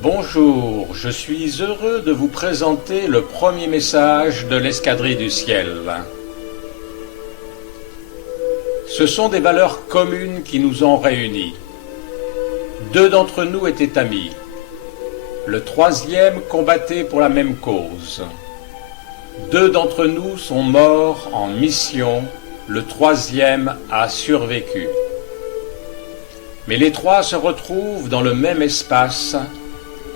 Bonjour, je suis heureux de vous présenter le premier message de l'Escadrille du Ciel. Ce sont des valeurs communes qui nous ont réunis. Deux d'entre nous étaient amis. Le troisième combattait pour la même cause. Deux d'entre nous sont morts en mission, le troisième a survécu. Mais les trois se retrouvent dans le même espace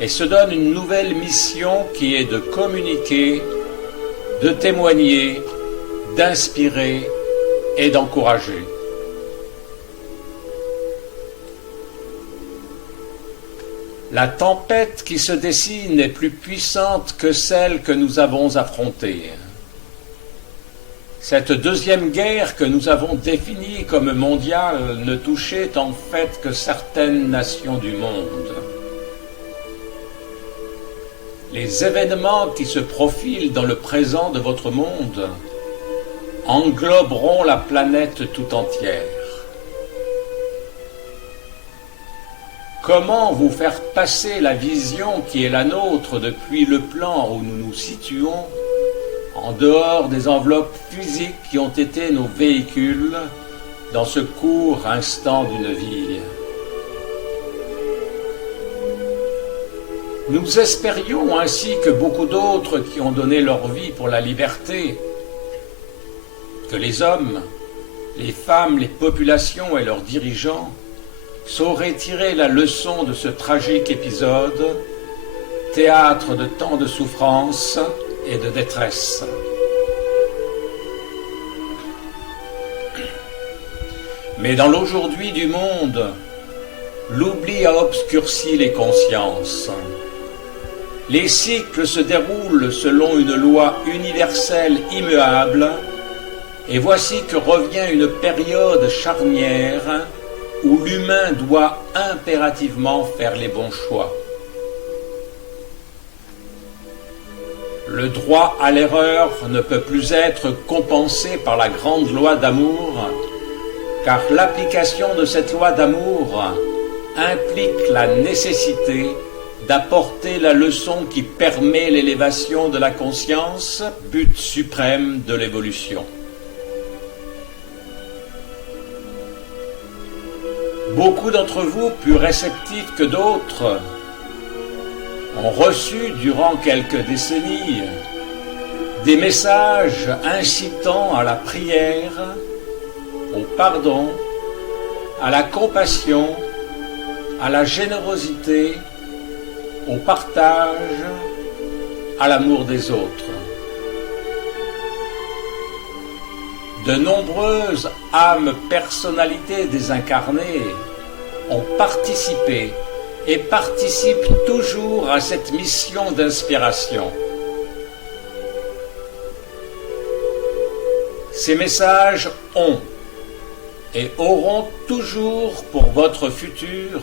et se donnent une nouvelle mission qui est de communiquer, de témoigner, d'inspirer et d'encourager. La tempête qui se dessine est plus puissante que celle que nous avons affrontée. Cette deuxième guerre que nous avons définie comme mondiale ne touchait en fait que certaines nations du monde. Les événements qui se profilent dans le présent de votre monde engloberont la planète tout entière. Comment vous faire passer la vision qui est la nôtre depuis le plan où nous nous situons, en dehors des enveloppes physiques qui ont été nos véhicules dans ce court instant d'une vie? Nous espérions ainsi que beaucoup d'autres qui ont donné leur vie pour la liberté, que les hommes, les femmes, les populations et leurs dirigeants sauraient tirer la leçon de ce tragique épisode, théâtre de tant de souffrance et de détresse. Mais dans l'aujourd'hui du monde, l'oubli a obscurci les consciences. Les cycles se déroulent selon une loi universelle immuable, et voici que revient une période charnière où l'humain doit impérativement faire les bons choix. Le droit à l'erreur ne peut plus être compensé par la grande loi d'amour, car l'application de cette loi d'amour implique la nécessité d'apporter la leçon qui permet l'élévation de la conscience, but suprême de l'évolution. Beaucoup d'entre vous, plus réceptifs que d'autres, ont reçu durant quelques décennies des messages incitant à la prière, au pardon, à la compassion, à la générosité, au partage, à l'amour des autres. De nombreuses âmes personnalités désincarnées ont participé et participent toujours à cette mission d'inspiration. Ces messages ont et auront toujours pour votre futur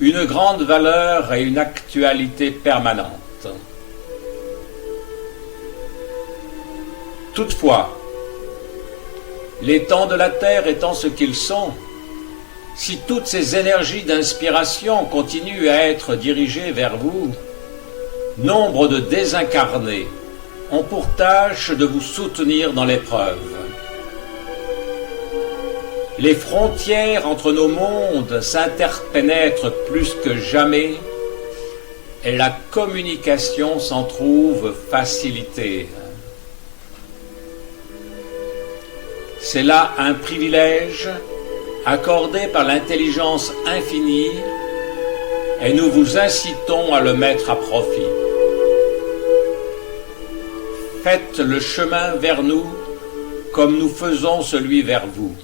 une grande valeur et une actualité permanente. Toutefois, les temps de la Terre étant ce qu'ils sont, si toutes ces énergies d'inspiration continuent à être dirigées vers vous, nombre de désincarnés ont pour tâche de vous soutenir dans l'épreuve. Les frontières entre nos mondes s'interpénètrent plus que jamais et la communication s'en trouve facilitée. C'est là un privilège accordé par l'intelligence infinie et nous vous incitons à le mettre à profit. Faites le chemin vers nous comme nous faisons celui vers vous.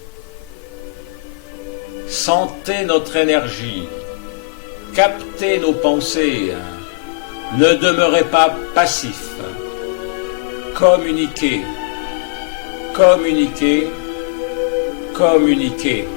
Sentez notre énergie, captez nos pensées, ne demeurez pas passifs. Communiquez, communiquez, communiquez.